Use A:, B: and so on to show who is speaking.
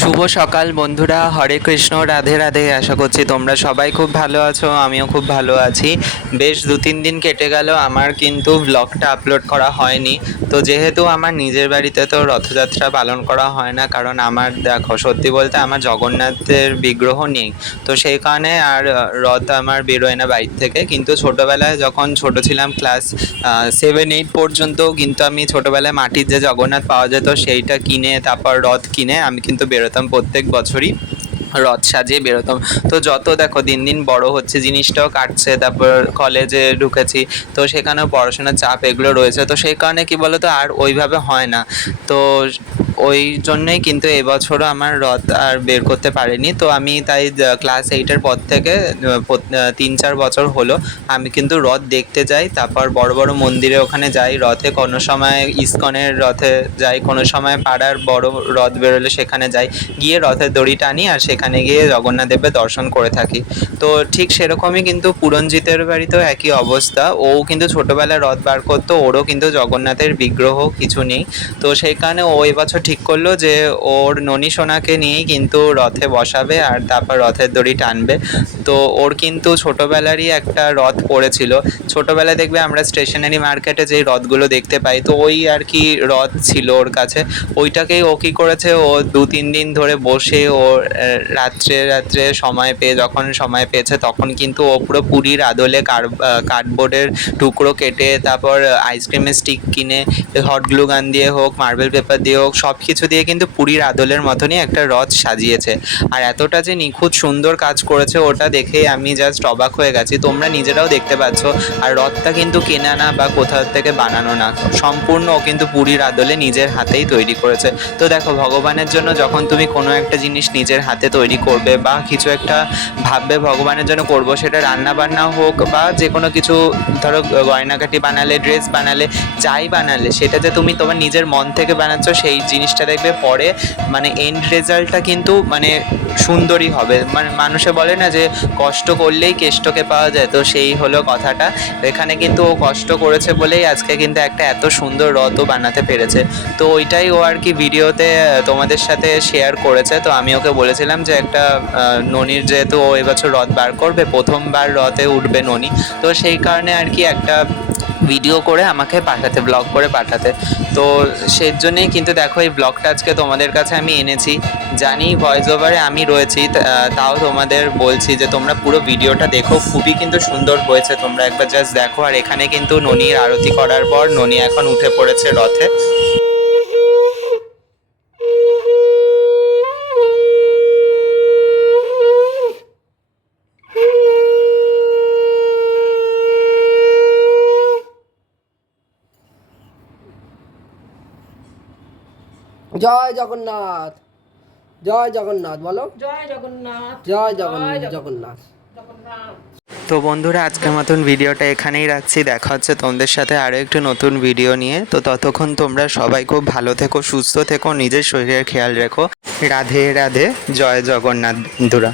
A: শুভ সকাল বন্ধুরা, হরে কৃষ্ণ, রাধে রাধে। আশা করছি তোমরা সবাই খুব ভালো আছো, আমিও খুব ভালো আছি। বেশ দু তিন দিন কেটে গেল, আমার কিন্তু ব্লগটা আপলোড করা হয়নি। তো যেহেতু আমার নিজের বাড়িতে তো রথযাত্রা পালন করা হয় না, কারণ আমার দেখো, সত্যি বলতে আমার জগন্নাথের বিগ্রহ নেই। তো সেই কারণে আর রথ আমার বেরোয় না বাড়ির থেকে। কিন্তু ছোটোবেলায় যখন ছোট ছিলাম ক্লাস সেভেন এইট পর্যন্ত কিন্তু আমি ছোটোবেলায় মাটির যে জগন্নাথ পাওয়া যেত, সেইটা কিনে, তারপর রথ কিনে আমি কিন্তু বেরোতাম প্রত্যেক বছরই, রথ সাজিয়ে বেরোতাম। তো যত দেখো দিন দিন বড় হচ্ছে, জিনিসটাও কাটছে, তারপর কলেজে ঢুকেছি, তো সেখানেও পড়াশোনার চাপ এগুলো রয়েছে। তো সেই কারণে কি তো আর ওইভাবে হয় না। তো ওই জন্যই কিন্তু এবছরও আমার রথ আর বের করতে পারিনি। তো আমি তাই ক্লাস এইটের পর থেকে তিন চার বছর হলো, আমি কিন্তু রথ দেখতে যাই, তারপর বড় বড় মন্দিরে ওখানে যাই, রথে কোনো সময় ইস্কনের রথে যাই, কোনো সময় পাড়ার বড় রথ বেরোলে সেখানে যাই, গিয়ে রথের দড়ি টানি আর সেখানে গিয়ে জগন্নাথ দেবের দর্শন করে থাকি। তো ঠিক সেরকমই কিন্তু পুরঞ্জিতের বাড়িতেও একই অবস্থা। ও কিন্তু ছোটোবেলায় রথ বার করতো, ওরও কিন্তু জগন্নাথের বিগ্রহ কিছু নেই। তো সেই কারণে ও এবছর ঠিক করল যে ওর ননি সোনাকে নিয়েই কিন্তু রথে বসাবে আর তারপর রথের দড়ি টানবে। তো ওর কিন্তু ছোটোবেলারই একটা রথ পড়েছিল। ছোটোবেলায় দেখবে আমরা স্টেশনারি মার্কেটে যেই রথগুলো দেখতে পাই, তো ওই আর কি রথ ছিল ওর কাছে। ওইটাকেই ও কী করেছে? ও দু, তিন দিন ধরে বসে ও রাত্রে রাত্রে সময় পেয়ে, যখন সময় পেয়েছে, তখন কিন্তু ও পুরো পুরীর আদলে কার কার্ডবোর্ডের টুকরো কেটে, তারপর আইসক্রিমের স্টিক কিনে হট গ্লু গান দিয়ে হোক মার্বেল পেপার দিয়ে হোক, সব কিছু দিয়ে কিন্তু পুরীর আদলের মতনই একটা রথ সাজিয়েছে। আর এতটা যে নিখুঁত সুন্দর কাজ করেছে, ওটা দেখে আমি জাস্ট অবাক হয়ে গেছি। তোমরা নিজেরাও দেখতে পাচ্ছ। আর রথটা কিন্তু কেনা না বা কোথাও থেকে বানানো না। সম্পূর্ণ ও কিন্তু পুরীর আদলে নিজের হাতেই তৈরি করেছে। তো দেখো, ভগবানের জন্য যখন তুমি কোনো একটা জিনিস নিজের হাতে তৈরি করবে বা কিছু একটা ভাববে ভগবানের জন্য করব, সেটা রান্না বান্না হোক বা যে কোনো কিছু, ধরো গয়নাকাটি বানালে ড্রেস বানালে, যাই বানালে, সেটা যে তুমি তোমার নিজের মন থেকে বানাচ্ছ, সেই জিনিসটা দেখবে পরে মানে এন্ড রেজাল্টটা কিন্তু মানে সুন্দরই হবে। মানে মানুষে বলে না যে, কষ্ট করলেই কেষ্টকে পাওয়া যায়। তো সেই হলো কথাটা। এখানে কিন্তু ও কষ্ট করেছে বলেই আজকে কিন্তু একটা এত সুন্দর রথও বানাতে পেরেছে। তো ওইটাই ও আর কি ভিডিওতে তোমাদের সাথে শেয়ার করেছে। তো আমি ওকে বলেছিলাম যে, একটা ননির যেহেতু ও এবছর রথ বার করবে, প্রথমবার রথে উঠবে ননি। তো সেই কারণে আর কি একটা ভিডিও করে আমাকে পাঠাতে ব্লগ করে পাঠাতে। তো সেই জন্যেই কিন্তু দেখো, এই ব্লগটা আজকে তোমাদের কাছে আমি এনেছি। জানি ভয়েস ওভারে আমি রয়েছি তাও তোমাদের বলছি যে তোমরা পুরো ভিডিওটা দেখো, খুবই কিন্তু সুন্দর হয়েছে। তোমরা একবার জাস্ট দেখো। আর এখানে কিন্তু ননির আরতি করার পর ননি এখন উঠে পড়েছে রথে।
B: জয় জগন্নাথ জয় জগন্নাথ বলো।
C: জয় জগন্নাথ
B: জয় জগন্নাথ
C: জগন্নাথ
A: তো বন্ধুরা আজকের মতন ভিডিওটা এখানেই রাখছি। দেখা হচ্ছে তোমাদের সাথে আরও একটু নতুন ভিডিও নিয়ে। তো ততক্ষণ তোমরা সবাই খুব ভালো থেকো সুস্থ থেকো নিজের শরীরের খেয়াল রেখো। রাধে রাধে জয় জগন্নাথ বন্ধুরা।